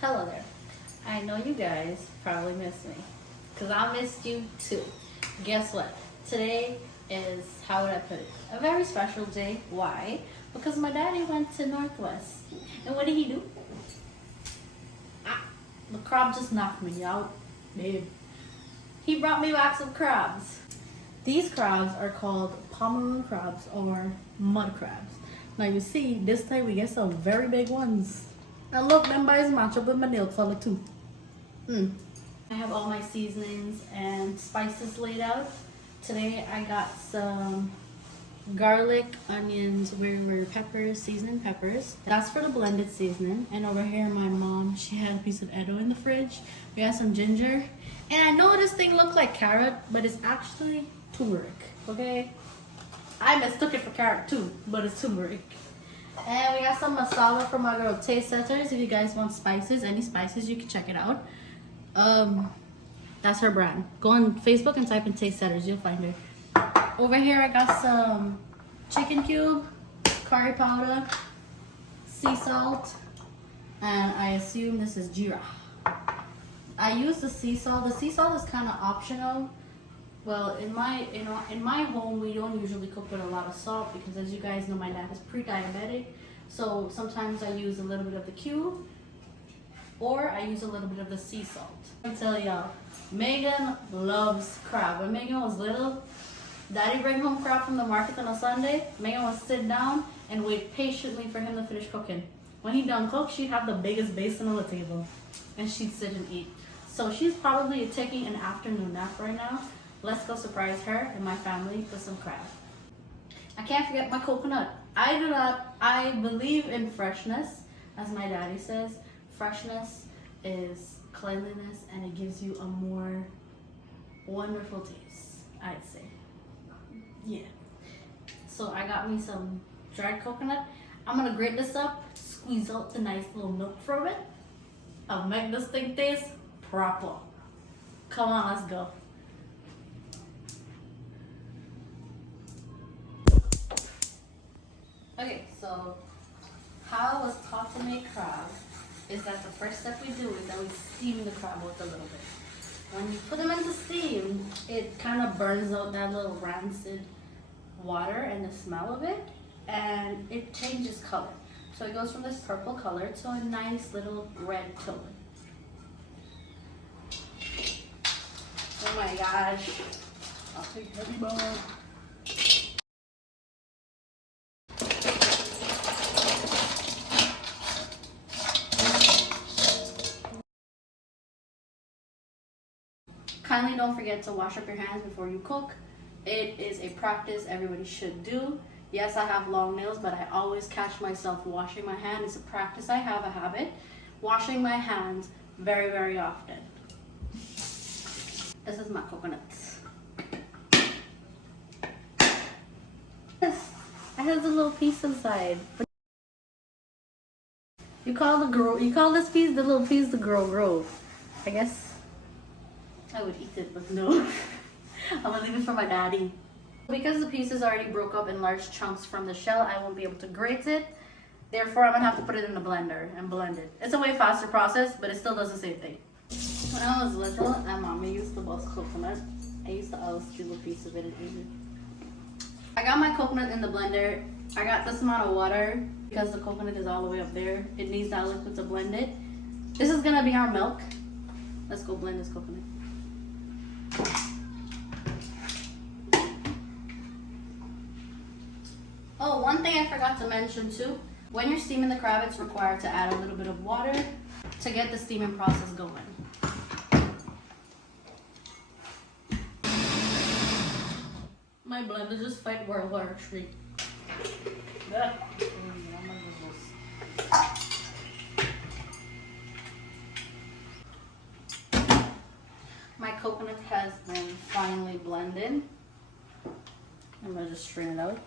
Hello there. I know you guys probably missed me because I missed you too. Guess what? Today is, how would I put it, a very special day. Why? Because my daddy went to Northwest. And what did he do? The crab just knocked me out, babe. He brought me back some crabs. These crabs are called Pomeroon crabs or mud crabs. Now you see, this time we get some very big ones. And look, them guys match up with my nail color too. I have all my seasonings and spices laid out. Today I got some garlic, onions, peppers, seasoned peppers. That's for the blended seasoning. And over here my mom, she had a piece of Edo in the fridge. We got some ginger. And I know this thing looks like carrot, but it's actually turmeric, okay? I mistook it for carrot too, but it's turmeric. And we got some masala from my girl Taste Setters. If you guys want spices, any spices, you can check it out. That's her brand. Go on Facebook and type in Taste Setters, you'll find her. Over here I got some chicken cube, curry powder, sea salt, and I assume this is jeera. I use the sea salt. The sea salt is kind of optional. Well, in my home, we don't usually cook with a lot of salt because, as you guys know, my dad is pre-diabetic. So sometimes I use a little bit of the cube, or I use a little bit of the sea salt. I tell y'all, Megan loves crab. When Megan was little, Daddy bring home crab from the market on a Sunday. Megan would sit down and wait patiently for him to finish cooking. When he done cook, she'd have the biggest basin on the table, and she'd sit and eat. So she's probably taking an afternoon nap right now. Let's go surprise her and my family with some crab. I can't forget my coconut. I believe in freshness, as my daddy says. Freshness is cleanliness and it gives you a more wonderful taste, I'd say. Yeah. So I got me some dried coconut. I'm gonna grate this up, squeeze out the nice little milk from it. I'll make this thing taste proper. Come on, let's go. Okay, so how I was taught to make crab is that the first step we do is that we steam the crab out a little bit. When you put them into steam, it kind of burns out that little rancid water and the smell of it, and it changes color. So it goes from this purple color to a nice little red tone. Oh my gosh. I'll take heavy bone. Kindly don't forget to wash up your hands before you cook. It is a practice everybody should do. Yes, I have long nails, but I always catch myself washing my hand. It's a practice I have, a habit. Washing my hands very, very often. This is my coconut. It has a little piece inside. You call this piece the little piece the grove. I guess I would eat it, but no. I'm gonna leave it for my daddy. Because the pieces already broke up in large chunks from the shell, I won't be able to grate it. Therefore, I'm gonna have to put it in the blender and blend it. It's a way faster process, but it still does the same thing. When I was little and mommy used to bust coconut, I used to always steal a piece of it and eat it. I got my coconut in the blender. I got this amount of water because the coconut is all the way up there. It needs that liquid to blend it. This is gonna be our milk. Let's go blend this coconut. Oh, one thing I forgot to mention too. When you're steaming the crab, it's required to add a little bit of water to get the steaming process going. My blender just fight World War III. My coconut has been finally blended. I'm gonna just strain it out.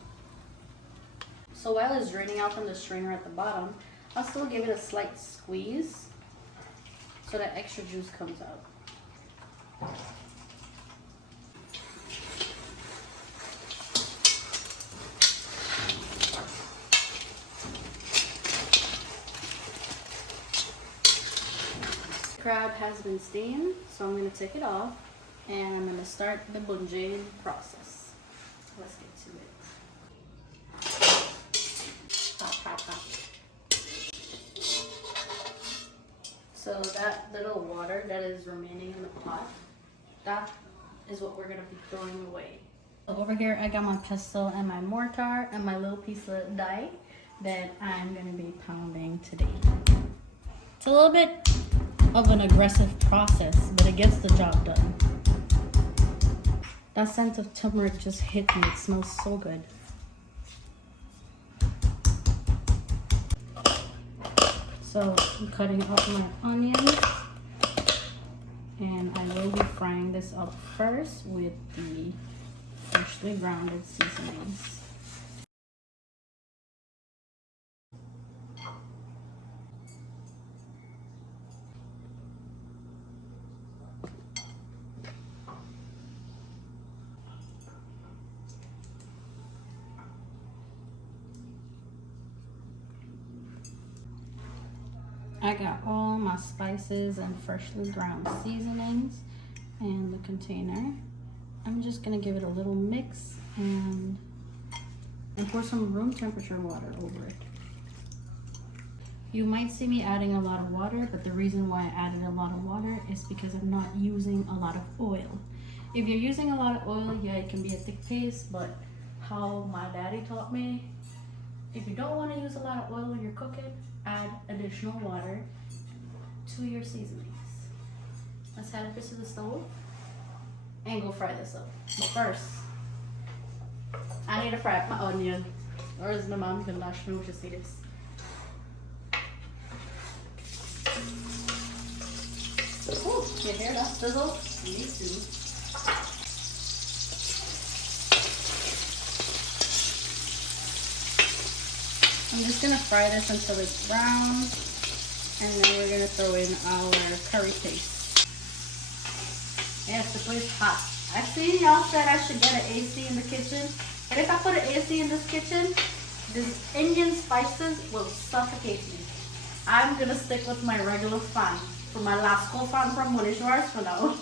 So while it's draining out from the strainer at the bottom, I'll still give it a slight squeeze so that extra juice comes out. Crab has been steamed, so I'm going to take it off and I'm going to start the bunjing process. Let's get to it. Hot, hot, hot. So that little water that is remaining in the pot, that is what we're going to be throwing away. Over here I got my pestle and my mortar and my little piece of dye that I'm going to be pounding today. It's a little bit of an aggressive process, but it gets the job done. That scent of turmeric just hit me. It smells so good. So I'm cutting up my onions, and I will be frying this up first with the freshly grounded seasonings. I got all my spices and freshly ground seasonings in the container. I'm just gonna give it a little mix and pour some room temperature water over it. You might see me adding a lot of water, but the reason why I added a lot of water is because I'm not using a lot of oil. If you're using a lot of oil, yeah, it can be a thick paste, but how my daddy taught me, if you don't want to use a lot of oil when you're cooking, add additional water to your seasonings. Let's head over to the stove and go fry this up. But first, I need to fry up my onion, or as my mom can lash me to see this. Ooh, you hear that sizzle? Me too. I'm just gonna fry this until it's brown, and then we're gonna throw in our curry paste. Yes, the place is hot. I see y'all said I should get an AC in the kitchen, but if I put an AC in this kitchen, these Indian spices will suffocate me. I'm gonna stick with my regular fan for my last cold fan from Monishwars for now.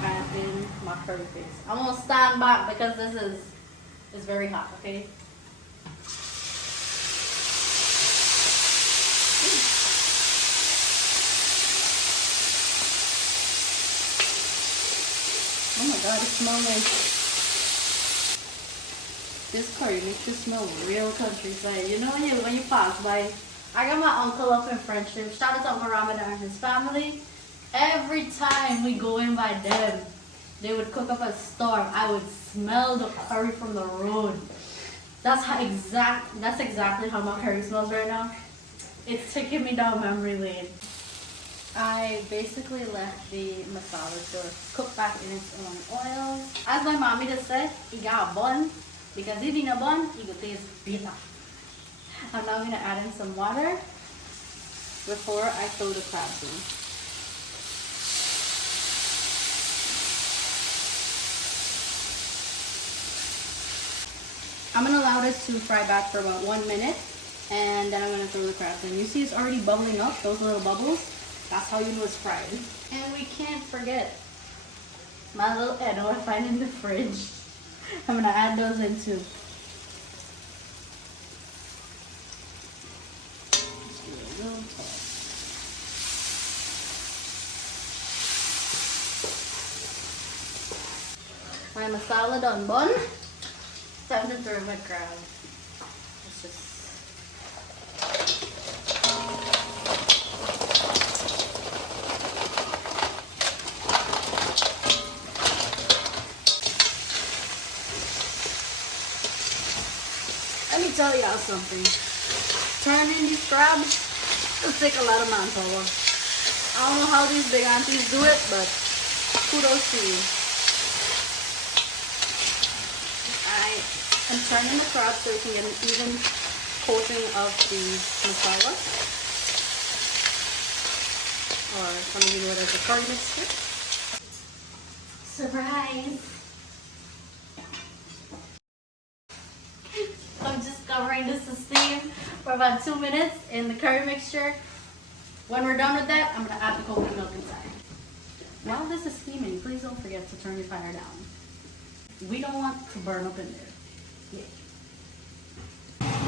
Add in my curry paste. I'm gonna stand back because this is very hot, okay? Oh my god, it smells like this curry makes you smell real countryside. You know when you pass by, I got my uncle up in Friendship. Shout out to Uncle Ramadan and his family. Every time we go in by them, they would cook up a storm. I would smell the curry from the road. That's exactly how my curry smells right now. It's taking me down memory lane. I basically left the masala to cook back in its own oil. As my mommy just said, you got a bun, because if in a bun, it will taste bitter. I'm now gonna add in some water before I throw the crabs in. I'm gonna allow this to fry back for about 1 minute, and then I'm gonna throw the crabs in. You see it's already bubbling up, those little bubbles. That's how you know it's fried. And we can't forget my little Edo I find in the fridge. I'm gonna add those in too. Just give it a little toss. My masala done bun. Time to throw my crab. Let's just. Let me tell y'all something. Turning these crabs will take a lot of manpower. I don't know how these big aunties do it, but kudos to you. I'm turning the crab so you can get an even coating of the masala. Or some of you know it as a curry mixture. Surprise! allowing this to steam for about 2 minutes in the curry mixture. When we're done with that, I'm gonna add the coconut milk inside. While this is steaming, please don't forget to turn your fire down. We don't want to burn up in there. Yeah.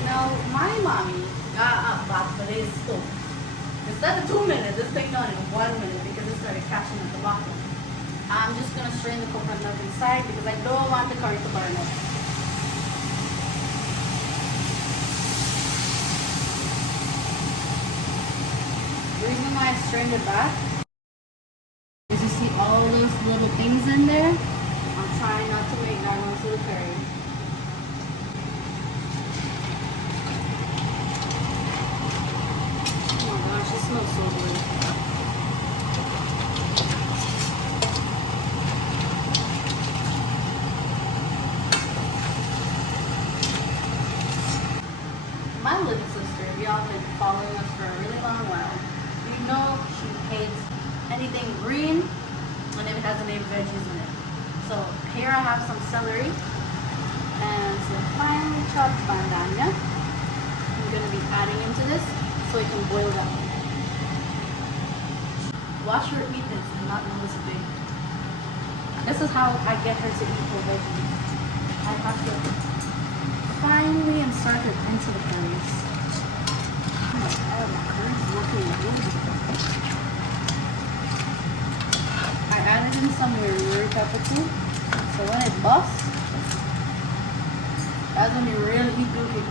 Now, my mommy got a bath for this stove. Instead of 2 minutes, this thing done in 1 minute because it started catching at the bottom. I'm just gonna strain the coconut milk inside because I don't want the curry to burn up. The reason why I strained it back is you see all those little things in there. I'm trying not to make that onto the curry. Oh my gosh, it smells so good. My little sister, if y'all been following us for a really long while, you know she hates anything green and if it has any veggies in it. So here I have some celery and some finely chopped bandana. I'm going to be adding into this so it can boil down. Wash your meat is not noticeable. This is how I get her to eat her veggies. I have to finally insert it into the curries. Oh my god, my curry's looking good. I added in some ruri pepper too. So when it busts, that's when you really do it.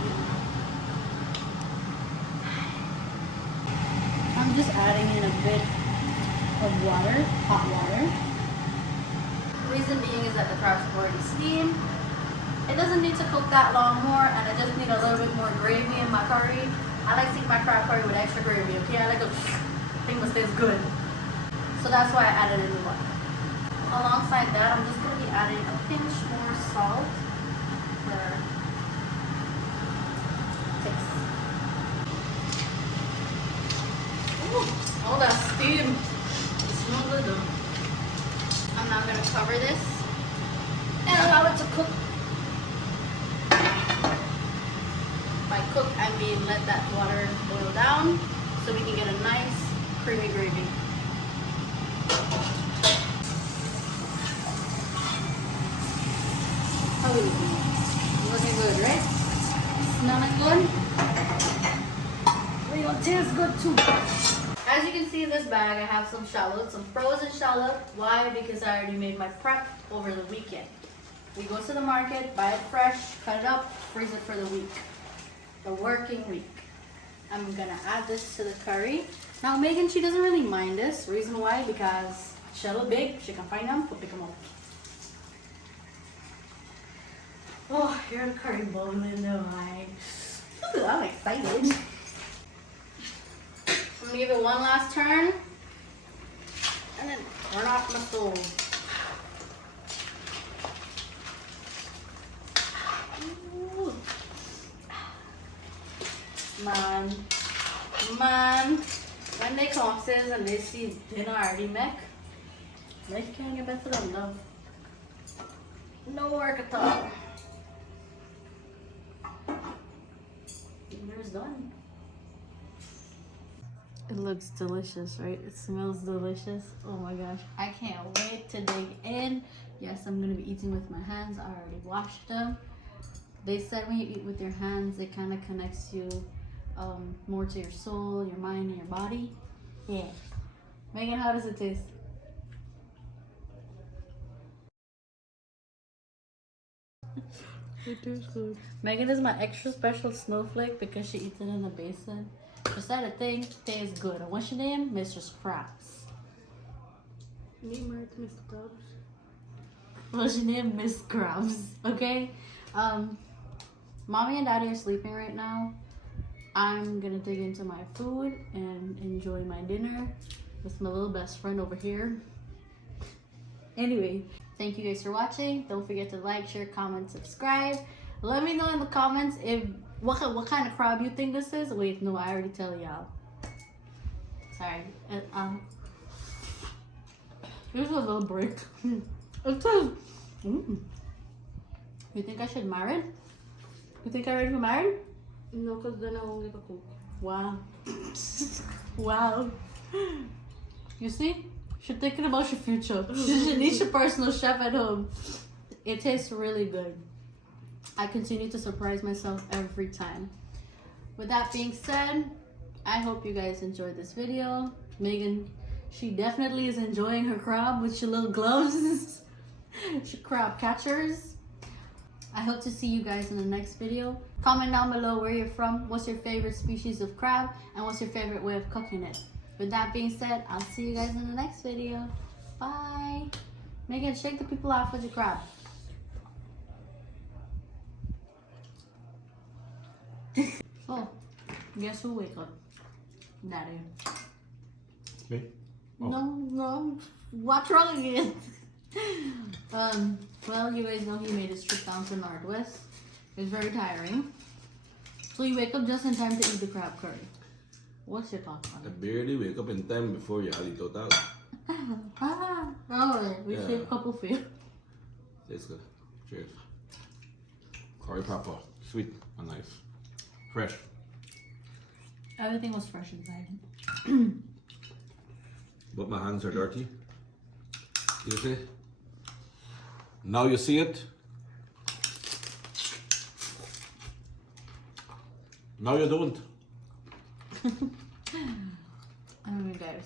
I'm just adding in a bit of water, hot water. The reason being is that the crabs have already steamed. It doesn't need to cook that long more, and I just need a little bit more gravy in my curry. I like to eat my crab curry with extra gravy, okay? I like a thing that tastes good. So that's why I added in the water. Alongside that, I'm just going to be adding a pinch more salt for taste. Ooh, all that steam. It smells good though. I'm now going to cover this and allow it to cook. By cook, I mean let that water boil down so we can get a nice creamy gravy. How are we looking? Looking good, right? Smelling good? Real tastes good too. As you can see in this bag, I have some shallot, some frozen shallot. Why? Because I already made my prep over the weekend. We go to the market, buy it fresh, cut it up, freeze it for the week. The working week. I'm gonna add this to the curry. Now Megan, she doesn't really mind this. Reason why? Because shallot big, she can find them, we'll pick them up. Oh, hear the curry boiling though. I'm excited. I'm gonna give it one last turn and then turn off my stove. Man, when they come upstairs and they see dinner already make, they can't get better than them. No work at all. Dinner's done. It looks delicious, right? It smells delicious. Oh my gosh, I can't wait to dig in. Yes, I'm gonna be eating with my hands. I already washed them. They said when you eat with your hands, it kind of connects you more to your soul, your mind, and your body. Yeah. Megan, how does it taste? It tastes good. Megan is my extra special snowflake because she eats it in a basin. She said a thing tastes good. And what's your name? Mr. CRABS. Name her to Mr. CRABS. What's your name? Miss CRABS. Okay? Mommy and Daddy are sleeping right now. I'm gonna dig into my food and enjoy my dinner with my little best friend over here. Anyway, thank you guys for watching. Don't forget to like, share, comment, subscribe. Let me know in the comments if what kind of crab you think this is. Wait, no, I already tell y'all. Sorry. Here's a little break. It says, You think I should marry? You think I'm ready for marriage? No, because then I won't get a cook. Wow. Wow. You see? She's thinking about your future. She needs your personal chef at home. It tastes really good. I continue to surprise myself every time. With that being said, I hope you guys enjoyed this video. Megan, she definitely is enjoying her crab with your little gloves. Your crab catchers. I hope to see you guys in the next video. Comment down below where you're from, what's your favorite species of crab, and what's your favorite way of cooking it. With that being said, I'll see you guys in the next video. Bye. Megan, shake the people off with your crab. Oh, guess who wake up? Daddy. Me? Oh. No. What's wrong again? Well, you guys know he made his trip down to North West. It was very tiring. So you wake up just in time to eat the crab curry. What's your thoughts on I it? barely wake up in time before you ali total. Alright, we saved a couple for you. Tastes good. Cheers. Curry pepper. Sweet and nice. Fresh. Everything was fresh inside. But my hands are dirty. You see? Now you see it. Now you don't. I don't know, guys.